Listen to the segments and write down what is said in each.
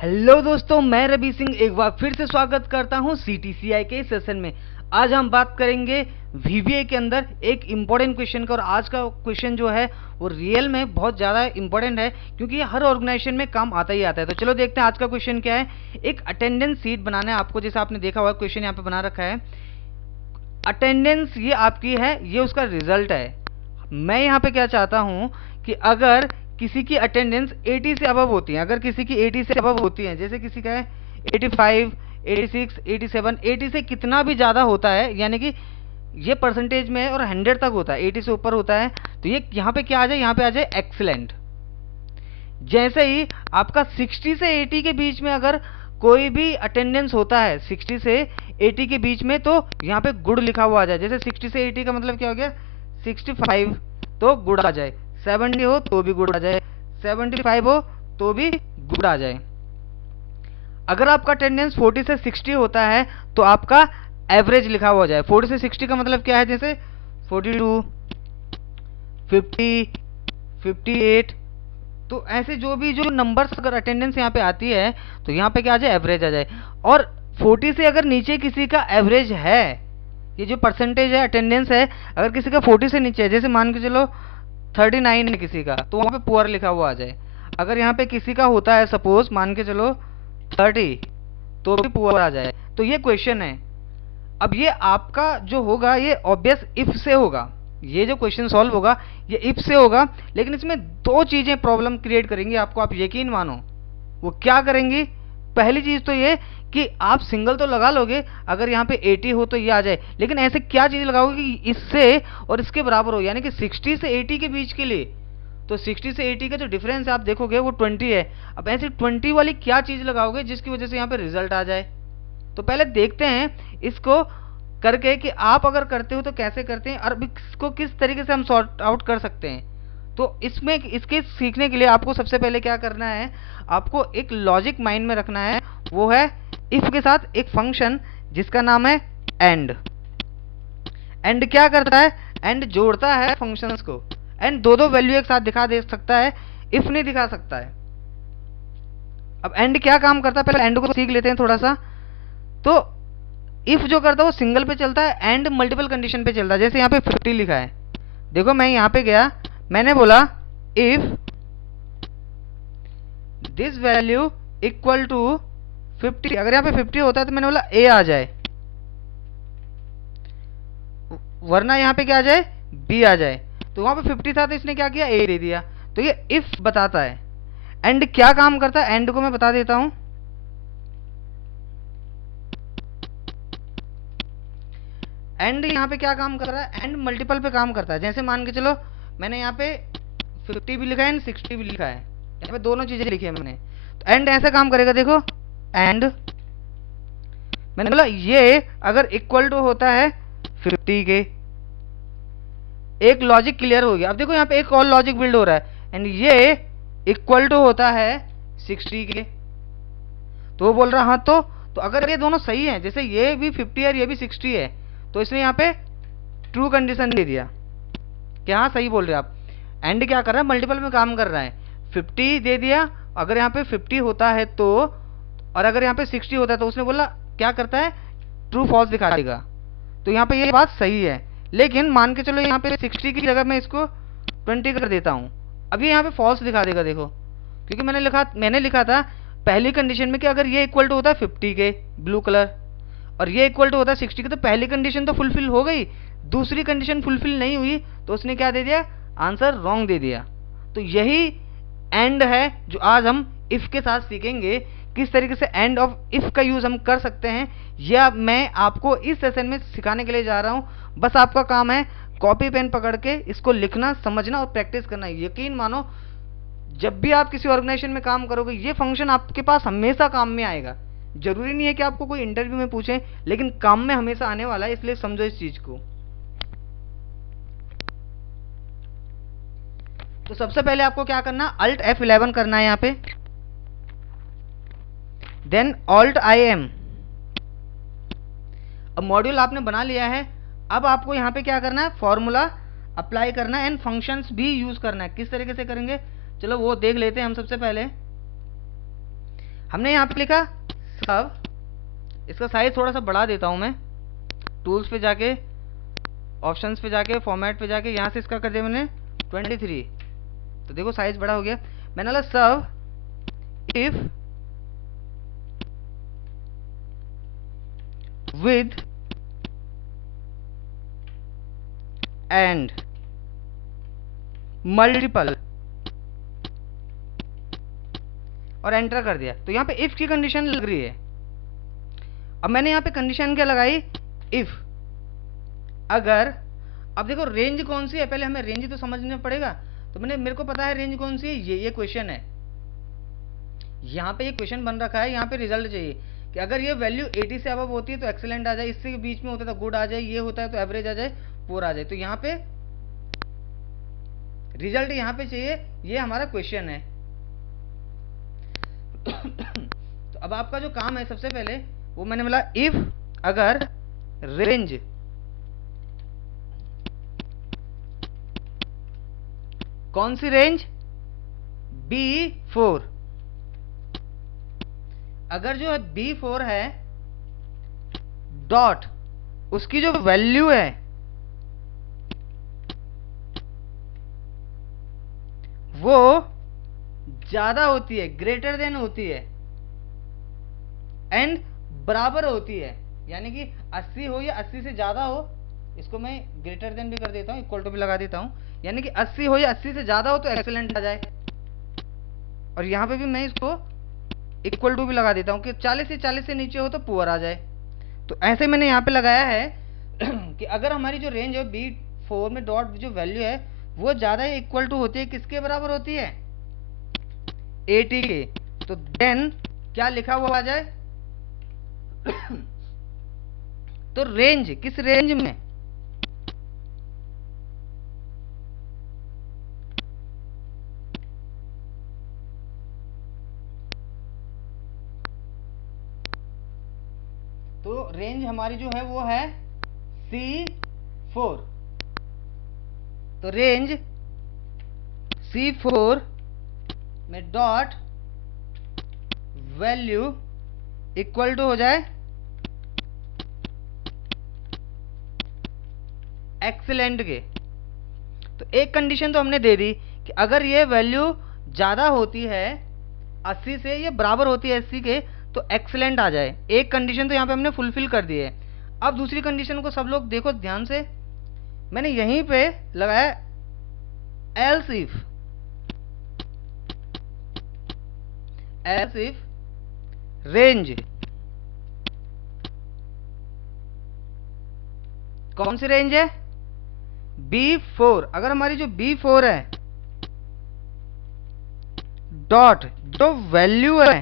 Hello दोस्तों, मैं रवि सिंह एक बार फिर से स्वागत करता हूं सीटीसीआई के सेशन में। आज हम बात करेंगे वीवीए के अंदर एक इम्पॉर्टेंट क्वेश्चन का। और आज का क्वेश्चन जो है वो रियल में बहुत ज़्यादा इम्पॉर्टेंट है, क्योंकि ये हर ऑर्गेनाइजेशन में काम आता ही आता है। तो चलो देखते हैं आज का क्वेश्चन क्या है। एक अटेंडेंस सीट बनाना है आपको, जैसे आपने देखा हुआ क्वेश्चन यहाँ पे बना रखा है। अटेंडेंस ये आपकी है, ये उसका रिजल्ट है। मैं यहाँ पे क्या चाहता हूँ कि अगर किसी की अटेंडेंस 80 से अबव होती है, अगर किसी की 80 से अबव होती है, जैसे किसी का है 85, 86, 87, 80 से कितना भी ज़्यादा होता है, यानी कि ये परसेंटेज में है और 100 तक होता है, 80 से ऊपर होता है, तो ये यहाँ पे क्या आ जाए, यहाँ पे आ जाए एक्सीलेंट। जैसे ही आपका 60 से 80 के बीच में अगर कोई भी अटेंडेंस होता है 60 से 80 के बीच में, तो यहाँ पे गुड लिखा हुआ आ जाए। जैसे 60 से 80 का मतलब क्या हो गया, 65 तो गुड आ जाए, 70 हो तो भी गुड आ जाए, 75 हो तो भी गुड आ जाए। अगर आपका अटेंडेंस 40 से 60 होता है तो आपका एवरेज लिखा हुआ जाए। 40 से 60 का मतलब क्या है, जैसे 42, 50, 58, तो ऐसे जो नंबर्स अगर अटेंडेंस यहाँ पे आती है तो यहाँ पे क्या आ जाए, एवरेज आ जाए। और 40 से अगर नीचे किसी का एवरेज है, ये जो परसेंटेज है अटेंडेंस है, अगर किसी का 40 से नीचे है, जैसे मान के चलो 39 है किसी का, तो वहाँ पे पुअर लिखा हुआ आ जाए। अगर यहाँ पे किसी का होता है सपोज मान के चलो 30, तो भी पुअर आ जाए। तो ये क्वेश्चन है। अब ये आपका जो होगा ये ऑब्वियस इफ से होगा, ये जो क्वेश्चन सॉल्व होगा ये इफ से होगा। लेकिन इसमें दो चीजें प्रॉब्लम क्रिएट करेंगी आपको, आप यकीन मानो। वो क्या करेंगी, पहली चीज तो ये कि आप सिंगल तो लगा लोगे, अगर यहाँ पे 80 हो तो ये आ जाए, लेकिन ऐसे क्या चीज लगाओगे कि इससे और इसके बराबर हो, यानी कि 60 से 80 के बीच के लिए। तो 60 से 80 का जो डिफरेंस है आप देखोगे वो 20 है। अब ऐसी 20 वाली क्या चीज लगाओगे जिसकी वजह से यहाँ पे रिजल्ट आ जाए। तो पहले देखते हैं इसको करके कि आप अगर करते हो तो कैसे करते हैं और इसको किस तरीके से हम सॉर्ट आउट कर सकते हैं। तो इसमें इसके सीखने के लिए आपको सबसे पहले क्या करना है, आपको एक लॉजिक माइंड में रखना है। वो है इफ के साथ एक फंक्शन जिसका नाम है एंड। एंड क्या करता है, एंड जोड़ता है फंक्शंस को। एंड दो दो वैल्यू एक साथ दिखा दे सकता है, इफ नहीं दिखा सकता है। अब एंड क्या काम करता है, पहले एंड को सीख लेते हैं थोड़ा सा। तो इफ जो करता है वो सिंगल पे चलता है, एंड मल्टीपल कंडीशन पे चलता है। जैसे यहाँ पे 50 लिखा है, देखो मैं यहाँ पे गया, मैंने बोला if this value equal to 50, अगर यहाँ पे 50 होता है तो मैंने बोला ए आ जाए, वरना यहाँ पे क्या आ जाए, बी आ जाए। तो वहां पे 50 था तो इसने क्या किया, ए दे दिया। तो ये इफ बताता है। एंड क्या काम करता है, एंड को मैं बता देता हूं। एंड यहाँ पे क्या काम कर रहा है, एंड मल्टीपल पे काम करता है। जैसे मान के चलो मैंने यहाँ पे 50 भी लिखा है एंड 60 भी लिखा है, यहाँ पे दोनों चीजें लिखी है मैंने। तो एंड ऐसे काम करेगा, देखो एंड मैंने बोला ये अगर इक्वल टू होता है 50 के, एक लॉजिक क्लियर हो गया। अब देखो यहाँ पे एक और लॉजिक बिल्ड हो रहा है, एंड ये इक्वल टू होता है 60 के। तो वो बोल रहा हाँ तो अगर ये दोनों सही हैं, जैसे ये भी 50 है और ये भी 60 है, तो इसने यहाँ पे ट्रू कंडीशन दे दिया कि हाँ सही बोल रहे हैं आप। एंड क्या कर रहा है, मल्टीपल में काम कर रहा है। 50 दे दिया, अगर यहाँ पे 50 होता है तो, और अगर यहाँ पे 60 होता है तो उसने बोला क्या करता है, ट्रू फॉल्स दिखा देगा। तो यहाँ पे ये बात सही है। लेकिन मान के चलो यहाँ पे 60 की जगह मैं इसको 20 कर देता हूँ, अब ये यहाँ पे फॉल्स दिखा देगा। देखो क्योंकि मैंने लिखा था पहली कंडीशन में कि अगर ये इक्वल टू होता है 50 के ब्लू कलर, और ये इक्वल टू होता है 60 के, तो पहली कंडीशन तो फुलफिल हो गई, दूसरी कंडीशन फुलफिल नहीं हुई, तो उसने क्या दे दिया, आंसर रॉन्ग दे दिया। तो यही एंड है जो आज हम इफ के साथ सीखेंगे, किस तरीके से एंड ऑफ इफ का यूज हम कर सकते हैं। यह मैं आपको इस सेशन में सिखाने के लिए जा रहा हूं। बस आपका काम है कॉपी पेन पकड़ के इसको लिखना, समझना और प्रैक्टिस करना। यकीन मानो जब भी आप किसी ऑर्गेनाइजेशन में काम करोगे ये फंक्शन आपके पास हमेशा काम में आएगा। जरूरी नहीं है कि आपको कोई इंटरव्यू में पूछे, लेकिन काम में हमेशा आने वाला है, इसलिए समझो इस चीज को। तो सबसे पहले आपको क्या करना, अल्ट F11 करना है यहाँ पे, देन ऑल्ट IM। अब मॉड्यूल आपने बना लिया है, अब आपको यहाँ पे क्या करना है, फॉर्मूला अप्लाई करना है एंड फंक्शंस भी यूज करना है। किस तरीके से करेंगे चलो वो देख लेते हैं हम। सबसे पहले हमने यहाँ पे लिखा सब, इसका साइज थोड़ा सा बढ़ा देता हूँ मैं, टूल्स पे जाके, ऑप्शंस पे जाके, फॉर्मेट पे जाके, यहाँ से इसका कर दिया मैंने 23, तो देखो साइज बड़ा हो गया। मैंने बोला सब इफ विद एंड मल्टीपल, और एंटर कर दिया। तो यहाँ पे इफ की कंडीशन लग रही है। अब मैंने यहाँ पे कंडीशन क्या लगाई, इफ अगर, अब देखो रेंज कौन सी है, पहले हमें रेंज तो समझना पड़ेगा। तो मेरे को पता है रेंज कौन सी है, ये क्वेश्चन है, यहाँ पे ये क्वेश्चन बन रखा है, यहाँ पे रिजल्ट चाहिए कि अगर ये वैल्यू 80 से अबव होती है तो एक्सीलेंट आ जाए, इससे के बीच में होता है तो गुड आ जाए, ये होता है तो एवरेज आ जाए, पुअर आ जाए। तो यहाँ पे रिजल्ट यहाँ पे चाहिए, ये हमारा क्वेश्चन है। तो अब आपका जो काम है सबसे पहले वो मैंने बोला इफ अगर रेंज कौन सी रेंज, B4, अगर जो है B4 है डॉट उसकी जो वैल्यू है वो ज्यादा होती है, ग्रेटर देन होती है, एंड बराबर होती है, यानी कि 80 हो या 80 से ज्यादा हो, इसको मैं ग्रेटर देन भी कर देता हूं, इक्वल टू भी लगा देता हूं, यानी कि 80 हो या 80 से ज्यादा हो तो एक्सीलेंट आ जाए। और यहां पे भी मैं इसको इक्वल टू भी लगा देता हूं कि 40 से नीचे हो तो पुअर आ जाए। तो ऐसे मैंने यहाँ पे लगाया है कि अगर हमारी जो रेंज है B4 में डॉट जो वैल्यू है वो ज्यादा या इक्वल टू होती है, किसके बराबर होती है, 80 के, तो देन क्या लिखा हुआ आ जाए तो रेंज, किस रेंज में, तो रेंज हमारी जो है वो है C4, तो रेंज C4 में डॉट वैल्यू इक्वल टू हो जाए एक्सीलेंट के। तो एक कंडीशन तो हमने दे दी कि अगर ये वैल्यू ज्यादा होती है 80 से, या बराबर होती है 80 के, तो एक्सीलेंट आ जाए। एक कंडीशन तो यहाँ पे हमने फुलफिल कर दी है। अब दूसरी कंडीशन को सब लोग देखो ध्यान से, मैंने यहीं पे लगाया एल्स इफ रेंज, कौन सी रेंज है, B4, अगर हमारी जो B4 है डॉट जो वैल्यू है,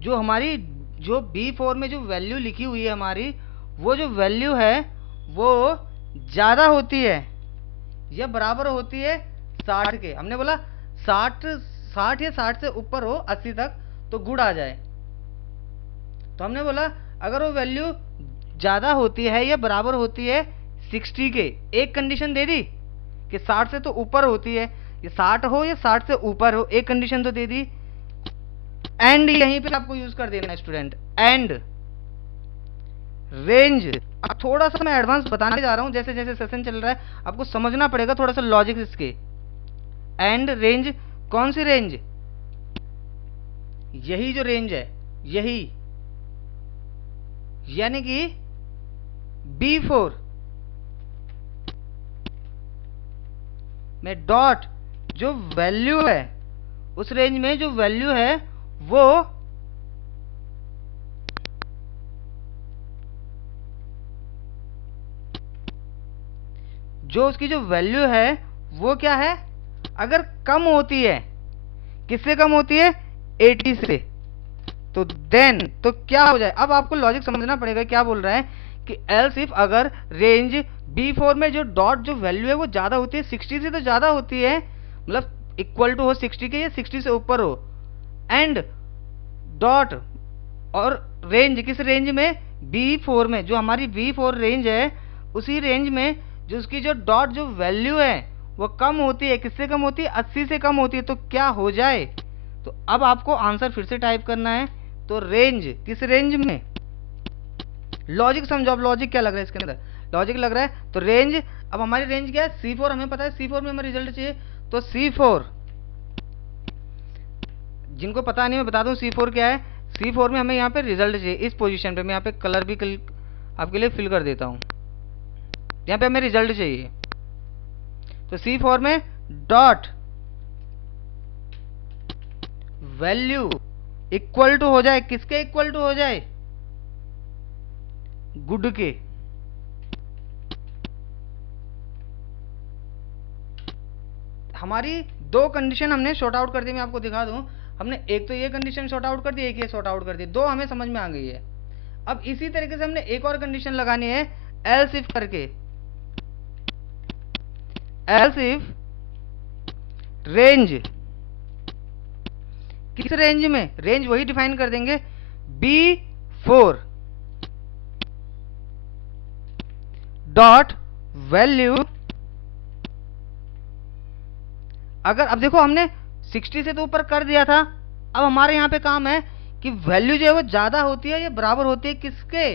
जो हमारी जो B4 में जो वैल्यू लिखी हुई है हमारी, वो जो वैल्यू है वो ज्यादा होती है या बराबर होती है 60 के। हमने बोला 60 या 60 से ऊपर हो 80 तक तो गुड आ जाए। तो हमने बोला अगर वो वैल्यू ज्यादा होती है या बराबर होती है 60 के, एक कंडीशन दे दी कि 60 से तो ऊपर होती है, ये 60 हो या 60 से ऊपर हो, एक कंडीशन तो दे दी। एंड यहीं पे आपको यूज कर देना है स्टूडेंट, एंड रेंज। अब थोड़ा सा मैं एडवांस बताने जा रहा हूं, जैसे जैसे सेशन चल रहा है आपको समझना पड़ेगा थोड़ा सा लॉजिक इसके। एंड रेंज, कौन सी रेंज, यही जो रेंज है, यही, यानी कि B4 में डॉट जो वैल्यू है, उस रेंज में जो वैल्यू है वो जो उसकी जो वैल्यू है वो क्या है, अगर कम होती है, किससे कम होती है, 80 से, तो देन तो क्या हो जाए। अब आपको लॉजिक समझना पड़ेगा, क्या बोल रहा है कि एल्स इफ अगर रेंज B4 में जो डॉट जो वैल्यू है वो ज्यादा होती है, 60 से तो ज्यादा होती है, मतलब इक्वल टू हो 60 के या 60 से ऊपर हो, एंड डॉट और रेंज, किस रेंज में, B4 में, जो हमारी B4 रेंज है उसी रेंज में जो उसकी जो डॉट जो वैल्यू है वो कम होती है, किससे कम होती है? 80 से कम होती है। तो क्या हो जाए? तो अब आपको आंसर फिर से टाइप करना है। तो रेंज, किस रेंज में? लॉजिक समझो। अब लॉजिक क्या लग रहा है इसके अंदर? लॉजिक लग रहा है। तो रेंज, अब हमारी रेंज क्या है? C4 हमें पता है, C4 में हमें रिजल्ट चाहिए। तो C4, जिनको पता नहीं मैं बता दूं C4 क्या है। C4 में हमें यहाँ पे रिजल्ट चाहिए। इस पोजीशन पे मैं यहाँ पे कलर भी आपके लिए फिल कर देता हूँ। यहाँ पे हमें रिजल्ट चाहिए। तो C4 में डॉट वैल्यू इक्वल टू हो जाए, किसके इक्वल टू हो जाए? गुड के। हमारी दो कंडीशन हमने शॉर्ट आउट कर दी। मैं आपको दिखा दूं, हमने एक तो ये कंडीशन शॉर्ट आउट कर दी, एक ये शॉर्ट आउट कर दी, दो हमें समझ में आ गई है। अब इसी तरीके से हमने एक और कंडीशन लगानी है एल्स इफ करके। एल्स इफ रेंज, किस रेंज में? रेंज वही डिफाइन कर देंगे B4 डॉट वैल्यू। अगर अब देखो हमने 60 से तो ऊपर कर दिया था। अब हमारे यहाँ पे काम है कि वैल्यू जो है वो ज्यादा होती है या बराबर होती है किसके?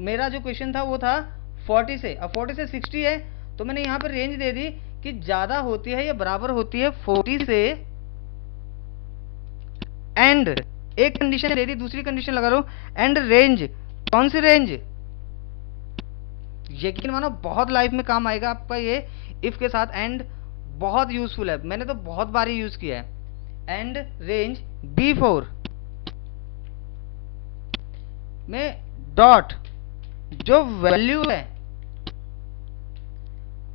मेरा जो क्वेश्चन था वो था 40 से। अब 40 से 60 है, तो मैंने यहाँ पे रेंज दे दी कि ज्यादा होती है या बराबर होती है 40 से। एंड एक कंडीशन दे दी, दूसरी कंडीशन लगा लो एंड रेंज। कौन सी रेंज? यकीन मानो बहुत लाइफ में काम आएगा आपका ये इफ के साथ। एंड बहुत यूजफुल है, मैंने तो बहुत बार यूज किया है। एंड रेंज B4 में डॉट जो वैल्यू है,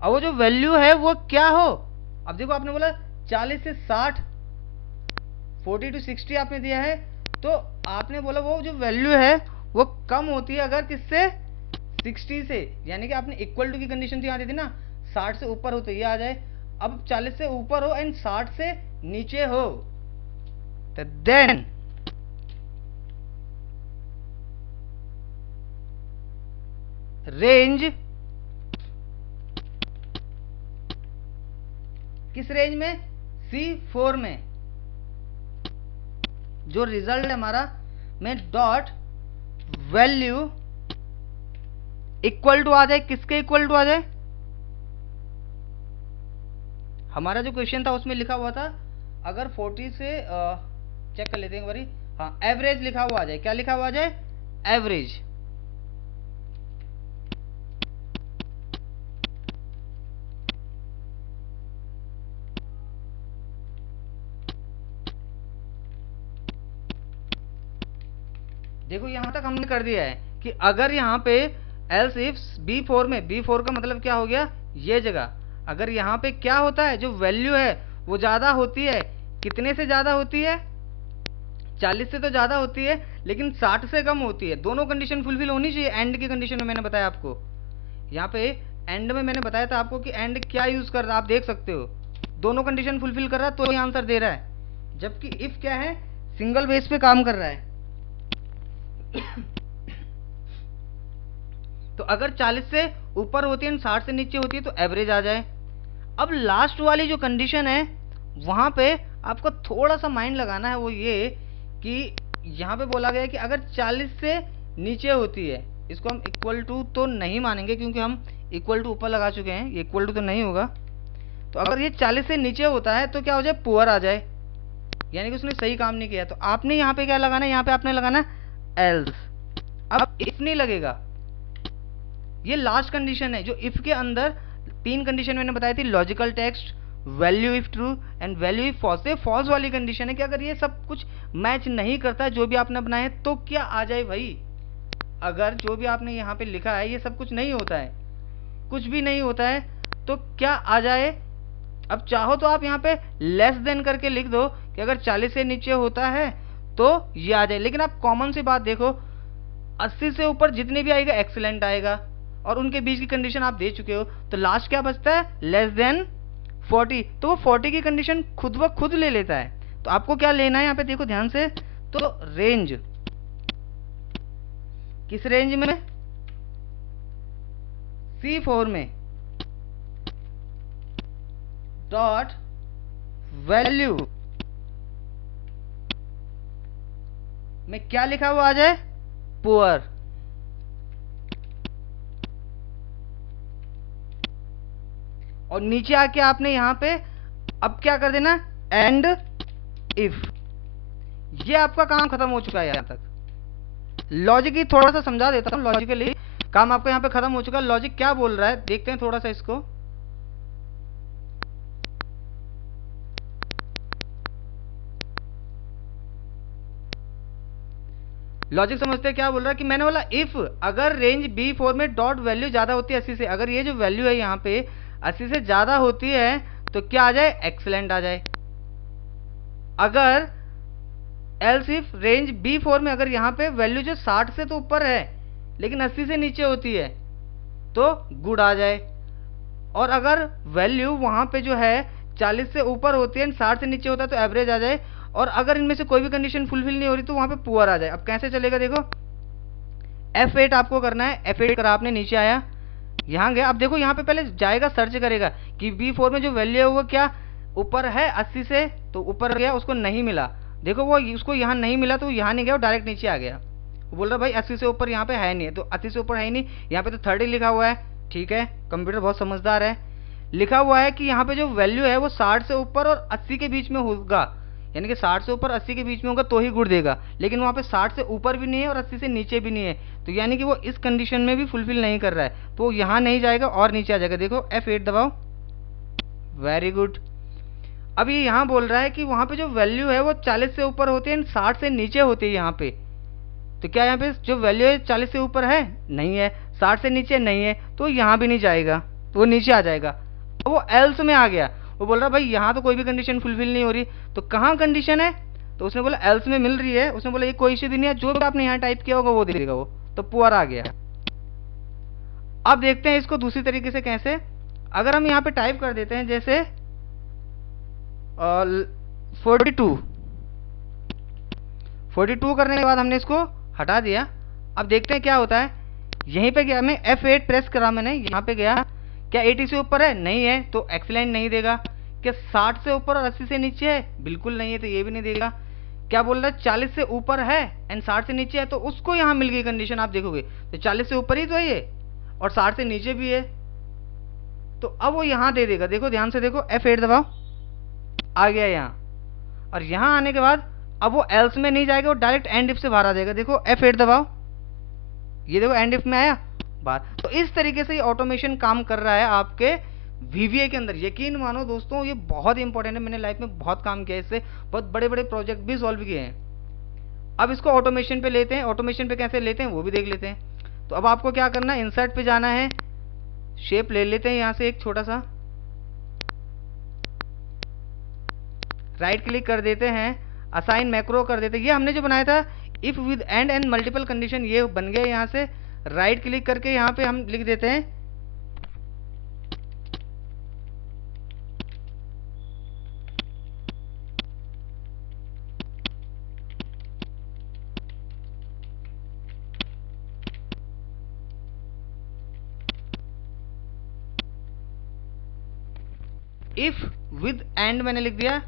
अब वो जो वैल्यू है वो क्या हो? अब देखो आपने बोला 40 से 60, 40 to 60 आपने दिया है। तो आपने बोला वो जो वैल्यू है वो कम होती है अगर किससे? 60 से। यानी कि आपने इक्वल टू की कंडीशन तो यहाँ दी थी ना, 60 से ऊपर हो तो ये आ जाए। अब 40 से ऊपर हो एंड 60 से नीचे हो तो देन रेंज, किस रेंज में? C4 में। जो रिजल्ट है हमारा में डॉट वैल्यू इक्वल टू आ जाए, किसके इक्वल टू आ जाए? हमारा जो क्वेश्चन था उसमें लिखा हुआ था अगर 40 से चेक कर लेते हैं एक बारी। हाँ, एवरेज लिखा हुआ आ जाए। क्या लिखा हुआ आ जाए? एवरेज। देखो यहां तक हमने कर दिया है कि अगर यहाँ पे एल्स इफ B4 में, B4 का मतलब क्या हो गया? ये जगह। अगर यहाँ पे क्या होता है, जो वैल्यू है वो ज्यादा होती है, कितने से ज्यादा होती है? 40 से तो ज्यादा होती है लेकिन 60 से कम होती है। दोनों कंडीशन फुलफिल होनी चाहिए। एंड की कंडीशन में मैंने बताया आपको, यहाँ पे एंड में मैंने बताया था आपको कि एंड क्या यूज कर रहा है। आप देख सकते हो दोनों कंडीशन फुलफिल कर रहा है तो ये आंसर दे रहा है। जबकि इफ क्या है? सिंगल बेस पे काम कर रहा है। तो अगर 40 से ऊपर होती है 60 से नीचे होती है तो एवरेज आ जाए। अब लास्ट वाली जो कंडीशन है वहां पे आपको थोड़ा सा माइंड लगाना है। वो ये कि यहाँ पे बोला गया है कि अगर 40 से नीचे होती है, इसको हम इक्वल टू तो नहीं मानेंगे क्योंकि हम इक्वल टू ऊपर लगा चुके हैं, ये इक्वल टू तो नहीं होगा। तो अगर ये 40 से नीचे होता है तो क्या हो जाए? पुअर आ जाए, यानी कि उसने सही काम नहीं किया। तो आपने यहाँ पे क्या लगाना है? यहाँ पे आपने लगाना है एल्स। अब इफ नहीं लगेगा, ये लास्ट कंडीशन है जो इफ के अंदर तीन कंडीशन मैंने बताई थी, logical text, value if true and value if false. ये फॉल्स वाली कंडीशन है कि अगर ये सब कुछ मैच नहीं करता है जो भी आपने बनाए तो क्या आ जाए भाई? अगर जो भी आपने यहाँ पे लिखा है ये सब कुछ नहीं होता है, कुछ भी नहीं होता है, तो क्या आ जाए? अब चाहो तो आप यहाँ पे लेस देन करके लिख दो कि अगर 40 से नीचे होता है तो ये आ जाए। लेकिन आप कॉमन सी बात देखो, 80 से ऊपर जितने भी आएगा एक्सीलेंट आएगा और उनके बीच की कंडीशन आप दे चुके हो। तो लास्ट क्या बचता है? Less than 40। तो वो 40 की कंडीशन खुद ब खुद ले लेता है। तो आपको क्या लेना है यहाँ पे देखो ध्यान से। तो रेंज, किस रेंज में? C4 में डॉट वैल्यू में क्या लिखा हुआ आ जाए, पुअर। और नीचे आके आपने यहां पे अब क्या कर देना, एंड इफ। ये आपका काम खत्म हो चुका है। यहां तक लॉजिक ही थोड़ा सा समझा देता हूं, लॉजिकली काम आपका यहां पे खत्म हो चुका है। लॉजिक क्या बोल रहा है देखते हैं थोड़ा सा इसको। लॉजिक समझते हैं क्या बोल रहा है कि मैंने बोला इफ अगर रेंज B4 में डॉट वैल्यू ज्यादा होती है 80 से, अगर ये जो वैल्यू है यहाँ पे 80 से ज्यादा होती है तो क्या आ जाए, एक्सीलेंट आ जाए। अगर एल्स इफ रेंज B4 में अगर यहाँ पे वैल्यू जो 60 से तो ऊपर है लेकिन 80 से नीचे होती है तो गुड आ जाए। और अगर वैल्यू वहां पे जो है 40 से ऊपर होती है 60 से नीचे होता है तो एवरेज आ जाए। और अगर इनमें से कोई भी कंडीशन फुलफिल नहीं हो रही तो वहां पे पुअर आ जाए। अब कैसे चलेगा देखो, F8 आपको करना है। F8 करा आपने, नीचे आया, यहाँ गया। अब देखो यहाँ पे पहले जाएगा, सर्च करेगा कि B4 में जो वैल्यू है वो क्या ऊपर है 80 से, तो ऊपर गया, उसको नहीं मिला। देखो वो उसको यहाँ नहीं मिला तो यहाँ नहीं गया, वो डायरेक्ट नीचे आ गया। वो बोल रहा भाई 80 से ऊपर यहाँ पे है नहीं है, तो 80 से ऊपर है ही नहीं, यहाँ पे तो 30 लिखा हुआ है। ठीक है, कंप्यूटर बहुत समझदार है। लिखा हुआ है कि यहाँ पे जो वैल्यू है वो 60 से ऊपर और 80 के बीच में होगा, यानी कि 60 से ऊपर 80 के बीच में होगा तो ही गुड देगा। लेकिन वहाँ पे 60 से ऊपर भी नहीं है और 80 से नीचे भी नहीं है, तो यानी कि वो इस कंडीशन में भी फुलफिल नहीं कर रहा है, तो वो यहाँ नहीं जाएगा और नीचे आ जाएगा। देखो F8 दबाओ, वेरी गुड। अब ये यहाँ बोल रहा है कि वहाँ पे जो वैल्यू है वो 40 से ऊपर होती है, 60 से नीचे होती है यहाँ पे। तो क्या यहाँ पे जो वैल्यू है 40 से ऊपर है, नहीं है, 60 से नीचे नहीं है, तो यहाँ भी नहीं जाएगा, तो वो नीचे आ जाएगा। तो वो एल्स में आ गया, वो बोल रहा भाई यहाँ तो कोई भी कंडीशन फुलफिल नहीं हो रही, तो कहाँ कंडीशन है, तो उसने बोला एल्स में मिल रही है। उसने बोला ये कोई इश्यू नहीं है, जो भी आपने यहाँ टाइप किया होगा वो दे देगा वो, तो पुअर आ गया। अब देखते हैं इसको दूसरी तरीके से कैसे। अगर हम यहाँ पे टाइप कर देते हैं जैसे 42 करने के बाद हमने इसको हटा दिया। अब देखते हैं क्या होता है। यहीं पे गया मैं, F8 प्रेस करा मैंने, यहाँ पे गया, क्या 80 से ऊपर है, नहीं है, तो एक्सीलेंट नहीं देगा। क्या 60 से ऊपर और 80 से नीचे है, बिल्कुल नहीं है, तो ये भी नहीं देगा। क्या बोल रहा है 40 से ऊपर है एंड 60 से नीचे है, तो उसको यहाँ मिल गई कंडीशन, आप देखोगे तो 40 से ऊपर ही तो है ये और 60 से नीचे भी है, तो अब वो यहाँ दे देगा। देखो ध्यान से देखो, F8 दबाओ, आ गया यहाँ। और यहाँ आने के बाद अब वो एल्स में नहीं जाएगा, वो डायरेक्ट एंड इफ से बाहर आ जाएगा। देखो F8 दबाओ, ये देखो एंड इफ में आया बाहर। तो इस तरीके से ये ऑटोमेशन काम कर रहा है आपके VBA के अंदर। यकीन मानो दोस्तों ये बहुत इंपॉर्टेंट है, मैंने लाइफ में बहुत काम किया है इससे, बहुत बड़े बड़े प्रोजेक्ट भी सॉल्व किए हैं। अब इसको ऑटोमेशन पे लेते हैं, ऑटोमेशन पे कैसे लेते हैं वो भी देख लेते हैं। तो अब आपको क्या करना है, इंसर्ट पे जाना है, शेप ले लेते हैं यहाँ से एक छोटा सा, राइट क्लिक कर देते हैं, असाइन मैक्रो कर देते हैं। ये हमने जो बनाया था if with and multiple condition, ये बन गया। यहाँ से राइट क्लिक करके यहाँ पे हम लिख देते हैं इफ विद एंड, मैंने लिख दिया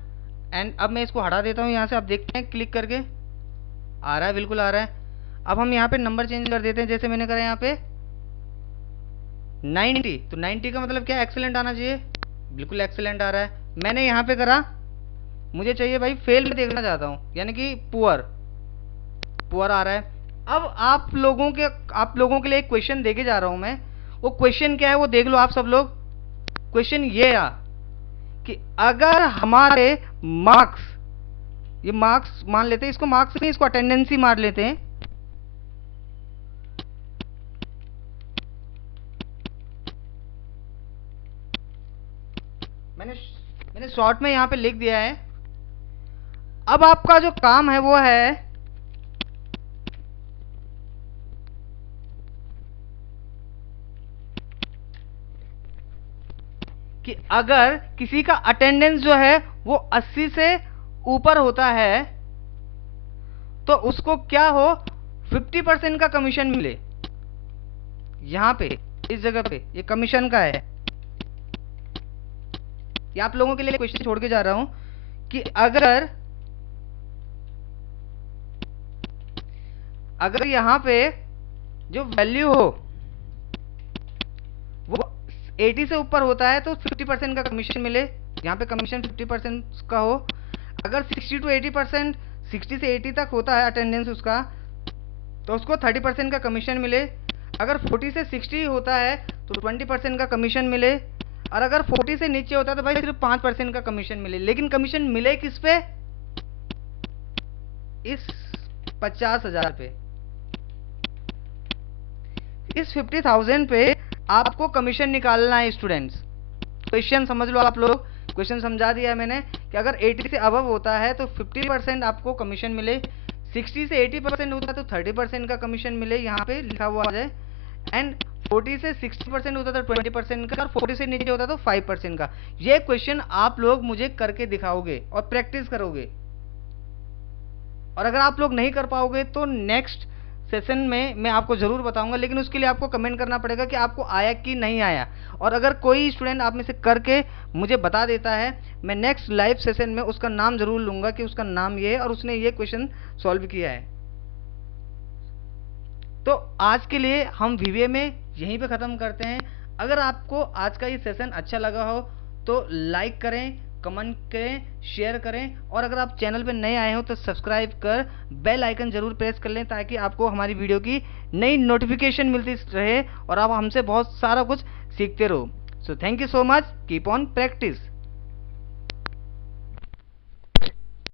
एंड। अब मैं इसको हटा देता हूँ यहाँ से, आप देखते हैं क्लिक करके आ रहा है, बिल्कुल आ रहा है। अब हम यहाँ पे नंबर चेंज कर देते हैं, जैसे मैंने करा यहाँ पे 90, तो 90 का मतलब क्या, एक्सीलेंट आना चाहिए, बिल्कुल एक्सीलेंट आ रहा है। मैंने यहाँ पे करा, मुझे चाहिए भाई फेल में देखना चाहता हूँ, यानी कि पुअर, पुअर आ रहा है। अब आप लोगों के लिए एक क्वेश्चन देके जा रहा हूँ मैं, वो क्वेश्चन क्या है वो देख लो आप सब लोग। क्वेश्चन ये है कि अगर हमारे मार्क्स, ये मार्क्स मान लेते हैं, इसको मार्क्स नहीं, इसको अटेंडेंस ही मार लेते हैं। मैंने शॉर्ट में यहां पे लिख दिया है। अब आपका जो काम है वो है कि अगर किसी का अटेंडेंस जो है वो 80 से ऊपर होता है तो उसको क्या हो, 50% का कमीशन मिले। यहां पे इस जगह पे ये कमीशन का है, ये आप लोगों के लिए क्वेश्चन छोड़ के जा रहा हूं कि अगर यहाँ पे जो वैल्यू हो वो 80 से ऊपर होता है तो 50% का कमीशन मिले, यहाँ पे कमीशन 50% का हो। अगर 60 to 80%, 60 से 80 तक होता है अटेंडेंस उसका, तो उसको 30% का कमीशन मिले। अगर 40 से 60 होता है तो 20% का कमीशन मिले, और अगर 40 से नीचे होता है तो भाई सिर्फ 5% का कमीशन मिले। लेकिन कमीशन मिले किस पे? इस 50,000 पे, इस 50,000 पे आपको कमीशन निकालना है स्टूडेंट्स। क्वेश्चन समझ लो आप लोग, क्वेश्चन समझा दिया है मैंने कि अगर 80 से अबव होता है तो 50% आपको कमीशन मिले, 60 से 80% होता है तो 30% का कमीशन मिले, यहाँ पे लिखा हुआ आ जाए। एंड 40 से 60% होता है तो 20% का, और 40 से नीचे होता है तो 5% का। ये क्वेश्चन आप लोग मुझे करके दिखाओगे और प्रैक्टिस करोगे। और अगर आप लोग नहीं कर पाओगे तो नेक्स्ट सेशन में मैं आपको ज़रूर बताऊंगा, लेकिन उसके लिए आपको कमेंट करना पड़ेगा कि आपको आया कि नहीं आया। और अगर कोई स्टूडेंट आप में से करके मुझे बता देता है, मैं नेक्स्ट लाइव सेशन में उसका नाम ज़रूर लूँगा कि उसका नाम ये है और उसने ये क्वेश्चन सॉल्व किया है। तो आज के लिए हम वीवीए में यहीं पे ख़त्म करते हैं। अगर आपको आज का ये सेशन अच्छा लगा हो तो लाइक करें, कमेंट करें, शेयर करें, और अगर आप चैनल पे नए आए हो तो सब्सक्राइब कर बेल आइकन जरूर प्रेस कर लें, ताकि आपको हमारी वीडियो की नई नोटिफिकेशन मिलती रहे और आप हमसे बहुत सारा कुछ सीखते रहो। So thank you so much, keep on practice.